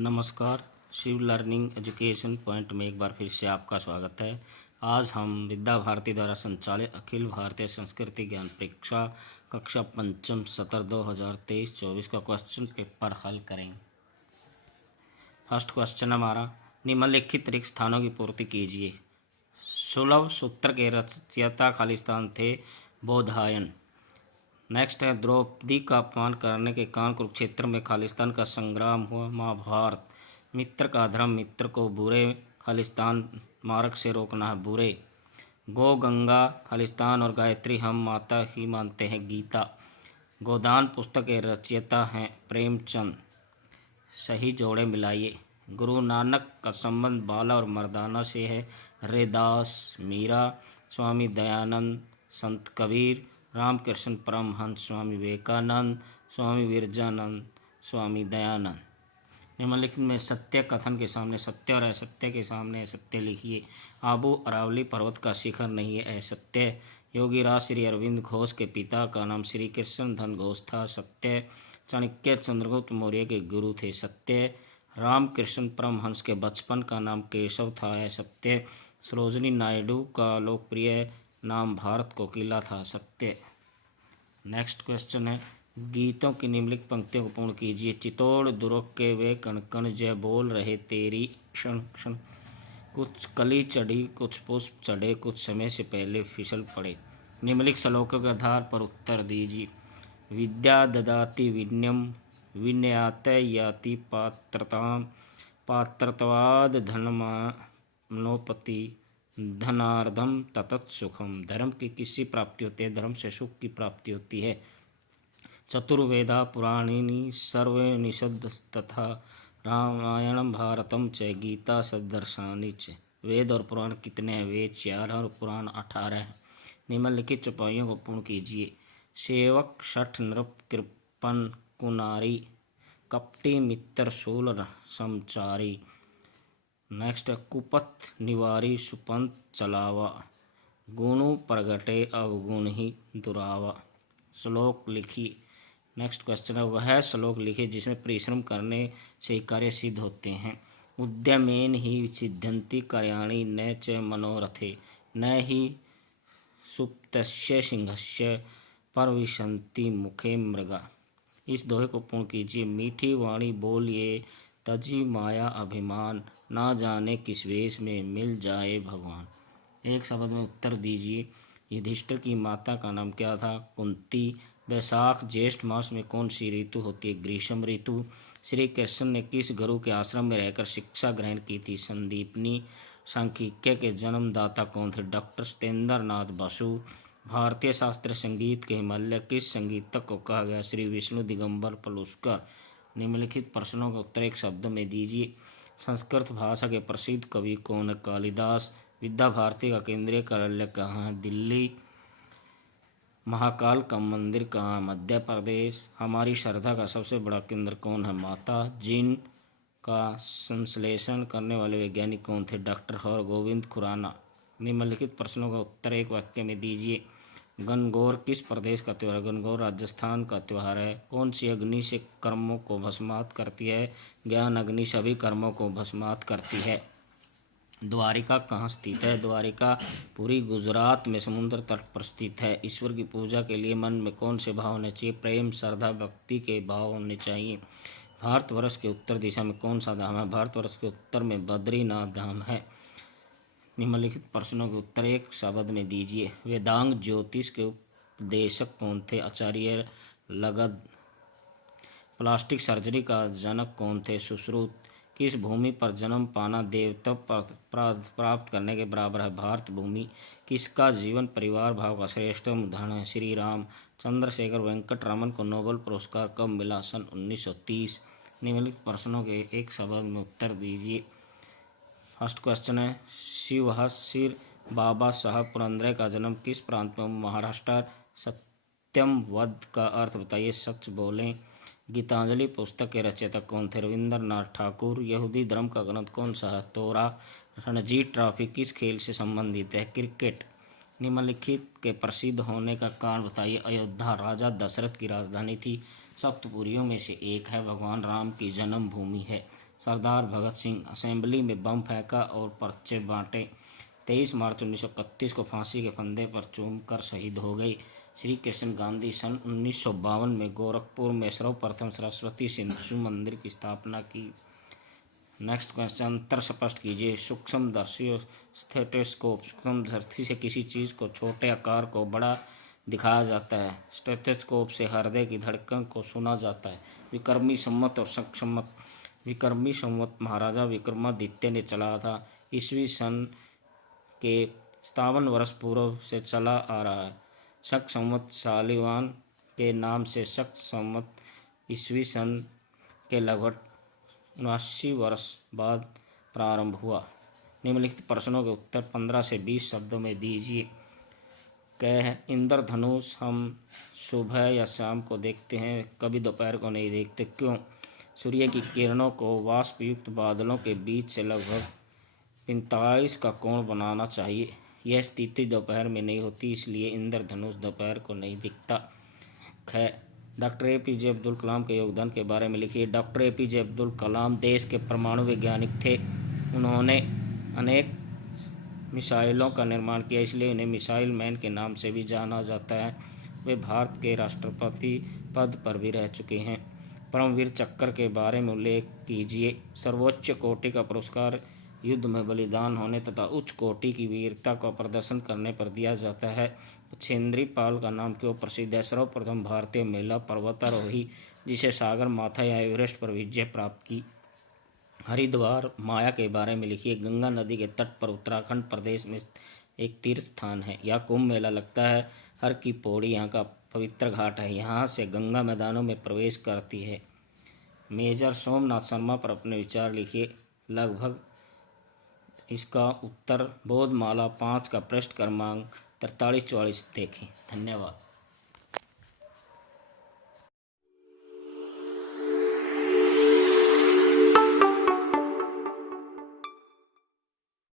नमस्कार। Shiv learning education point में एक बार फिर से आपका स्वागत है। आज हम विद्या भारती द्वारा संचालित अखिल भारतीय संस्कृति ज्ञान परीक्षा कक्षा पंचम सत्र 2023-24 का क्वेश्चन पेपर हल करेंगे। फर्स्ट क्वेश्चन हमारा, निम्नलिखित रिक्त स्थानों की पूर्ति कीजिए। सुलभ सूत्र के रचयिता खालिस्तान थे बोधायन। नेक्स्ट है, द्रौपदी का अपमान करने के कारण कुरुक्षेत्र में खालिस्तान का संग्राम हुआ। महाभारत। मित्र का धर्म मित्र को बुरे खालिस्तान मार्ग से रोकना है बुरे। गौ गंगा खालिस्तान और गायत्री हम माता ही मानते हैं गीता। गोदान पुस्तक के रचयिता हैं प्रेमचंद। सही जोड़े मिलाइए। गुरु नानक का संबंध बाला और मर्दाना से है। रैदास, मीरा, स्वामी दयानंद, संत कबीर, रामकृष्ण परमहंस, स्वामी विवेकानंद, स्वामी विरजानंद, स्वामी दयानंद। निम्नलिखित में सत्य कथन के सामने सत्य और असत्य के सामने असत्य लिखिए। आबू अरावली पर्वत का शिखर नहीं है, असत्य। योगीराज श्री अरविंद घोष के पिता का नाम श्री कृष्ण धन घोष था, सत्य। चाणक्य चंद्रगुप्त मौर्य के गुरु थे, सत्य। रामकृष्ण परमहंस के बचपन का नाम केशव था, सत्य। सरोजिनी नायडू का लोकप्रिय नाम भारत कोकिला था, सत्य। नेक्स्ट क्वेश्चन है, गीतों की निम्नलिखित पंक्तियों को पूर्ण कीजिए। चितौड़ दुर्ग के वे कण कण जय बोल रहे तेरी क्षण क्षण। कुछ कली चढ़ी कुछ पुष्प चढ़े, कुछ समय से पहले फिसल पड़े। निम्नलिखित श्लोकों के आधार पर उत्तर दीजिए। विद्या ददाति विनयम विनयात याति पात्रताम पात्रत्वाद धनमानोपति धनार्धम ततत् सुखम। धर्म की किससे प्राप्ति होती है? धर्म से सुख की प्राप्ति होती है। चतुर्वेदा पुराणिनी सर्वे निषद तथा रामायणम भारतम च गीता सदर्शानी च। वेद और पुराण कितने हैं? वेद 4 और पुराण 18 हैं। निम्नलिखित चौपाइयों को पूर्ण कीजिए। सेवक शठ नृप कृपन कुनारी कपटी मित्र शूल समचारी। नेक्स्ट, कुपथ निवारी सुपंथ चलावा गुणु प्रगटे अवगुण ही दुरावा। श्लोक लिखिए। नेक्स्ट क्वेश्चन है, वह श्लोक लिखिए जिसमें परिश्रम करने से कार्य सिद्ध होते हैं। उद्यमेन ही सिद्ध्यन्ति कार्याणि न च मनोरथे न ही सुप्तस्य सिंहस्य परविशन्ति मुखे मृगा। इस दोहे को पूर्ण कीजिए। मीठी वाणी बोलिए तजी माया अभिमान, ना जाने किस वेश में मिल जाए भगवान। एक शब्द में उत्तर दीजिए। युधिष्ठिर की माता का नाम क्या था? कुंती। वैशाख ज्येष्ठ मास में कौन सी ऋतु होती है? ग्रीष्म ऋतु। श्री कृष्ण ने किस गुरु के आश्रम में रहकर शिक्षा ग्रहण की थी? संदीपनी। सांख्यिकी के जन्मदाता कौन थे? डॉक्टर सत्येंद्र नाथ बसु। भारतीय शास्त्रीय संगीत के हिमालय किस संगीतक को कहा गया? श्री विष्णु दिगंबर पलुस्कर। निम्नलिखित प्रश्नों का उत्तर एक शब्द में दीजिए। संस्कृत भाषा के प्रसिद्ध कवि कौन है? कालिदास। विद्या भारती का केंद्रीय कार्यालय कहाँ है? दिल्ली। महाकाल का मंदिर कहाँ है? मध्य प्रदेश। हमारी श्रद्धा का सबसे बड़ा केंद्र कौन है? माता। जिन का संश्लेषण करने वाले वैज्ञानिक कौन थे? डॉक्टर हरगोविंद खुराना। निम्नलिखित प्रश्नों का उत्तर एक वाक्य में दीजिए। गणगौर किस प्रदेश का त्यौहार है? गणगौर राजस्थान का त्यौहार है। कौन सी अग्नि से कर्मों को भस्मात करती है? ज्ञान अग्नि सभी कर्मों को भस्मात करती है। द्वारिका कहाँ स्थित है? द्वारिका पूरी गुजरात में समुद्र तट पर स्थित है। ईश्वर की पूजा के लिए मन में कौन से भाव होने चाहिए? प्रेम, श्रद्धा, भक्ति के भाव होने चाहिए। भारतवर्ष के उत्तर दिशा में कौन सा धाम है? भारतवर्ष के उत्तर में बद्रीनाथ धाम है। निम्नलिखित प्रश्नों के उत्तर एक शब्द में दीजिए। वेदांग ज्योतिष के उपदेशक कौन थे? आचार्य लगद। प्लास्टिक सर्जरी का जनक कौन थे? सुश्रुत। किस भूमि पर जन्म पाना देवत्व प्राप्त करने के बराबर है? भारत भूमि। किसका जीवन परिवार भाव का श्रेष्ठ उदाहरण है? श्री राम। चंद्रशेखर वेंकट रमन को नोबेल पुरस्कार कब मिला? सन 1930। निम्नलिखित प्रश्नों के एक शब्द में उत्तर दीजिए। फर्स्ट क्वेश्चन है, शिवहसिर बाबा साहब पुरंदरे का जन्म किस प्रांत में? महाराष्ट्र। सत्यम वद का अर्थ बताइए। सच बोलें। गीतांजलि पुस्तक के रचयिता कौन थे? रविंद्रनाथ ठाकुर। यहूदी धर्म का ग्रंथ कौन सा है? तोरा। रणजी ट्रॉफी किस खेल से संबंधित है? क्रिकेट। निम्नलिखित के प्रसिद्ध होने का कारण बताइए। अयोध्या राजा दशरथ की राजधानी थी। सप्तपुरियों में से एक है। भगवान राम की जन्मभूमि है। सरदार भगत सिंह असेंबली में बम फेंका और पर्चे बांटे। 23 मार्च 1931 को फांसी के फंदे पर चूमकर शहीद हो गए। श्री कृष्ण गांधी सन 1952 में गोरखपुर में सर्वप्रथम सरस्वती शिशु मंदिर की स्थापना की। नेक्स्ट क्वेश्चन, अंतर स्पष्ट कीजिए। सूक्ष्मदर्शी स्टेथोस्कोप, सूक्ष्मदर्शी से किसी चीज़ को छोटे आकार को बड़ा दिखाया जाता है। स्टेथोस्कोप से हृदय की धड़कन को सुना जाता है। विक्रमी संवत और संवत, विक्रमी संवत महाराजा विक्रमादित्य ने चलाया था। ईस्वी सन के 57 वर्ष पूर्व से चला आ रहा है। शक संवत शालिवान के नाम से शक संवत ईस्वी सन के लगभग 79 वर्ष बाद प्रारंभ हुआ। निम्नलिखित प्रश्नों के उत्तर 15 से 20 शब्दों में दीजिए। कह इंद्रधनुष हम सुबह या शाम को देखते हैं, कभी दोपहर को नहीं देखते, क्यों? सूर्य की किरणों को वाष्पयुक्त बादलों के बीच से लगभग 45 का कोण बनाना चाहिए। यह स्थिति दोपहर में नहीं होती, इसलिए इंद्रधनुष दोपहर को नहीं दिखता। ख डॉक्टर APJ अब्दुल कलाम के योगदान के बारे में लिखिए। डॉक्टर APJ अब्दुल कलाम देश के परमाणु वैज्ञानिक थे। उन्होंने अनेक मिसाइलों का निर्माण किया, इसलिए उन्हें मिसाइल मैन के नाम से भी जाना जाता है। वे भारत के राष्ट्रपति पद पर भी रह चुके हैं। परमवीर चक्र के बारे में उल्लेख कीजिए। सर्वोच्च कोटि का पुरस्कार युद्ध में बलिदान होने तथा उच्च कोटि की वीरता का प्रदर्शन करने पर दिया जाता है। बछेंद्री पाल का नाम क्यों प्रसिद्ध है? सर्वप्रथम भारतीय महिला पर्वतारोही जिसे सागर माथा या एवरेस्ट पर विजय प्राप्त की। हरिद्वार माया के बारे में लिखिए। गंगा नदी के तट पर उत्तराखंड प्रदेश में एक तीर्थ स्थान है। यहाँ कुंभ मेला लगता है। हर की पौड़ी यहाँ का पवित्र घाट है। यहाँ से गंगा मैदानों में प्रवेश करती है। मेजर सोमनाथ शर्मा पर अपने विचार लिखिए। लगभग इसका उत्तर बोधमाला 5 का पृष्ठ क्रमांक 43-44 देखें। धन्यवाद।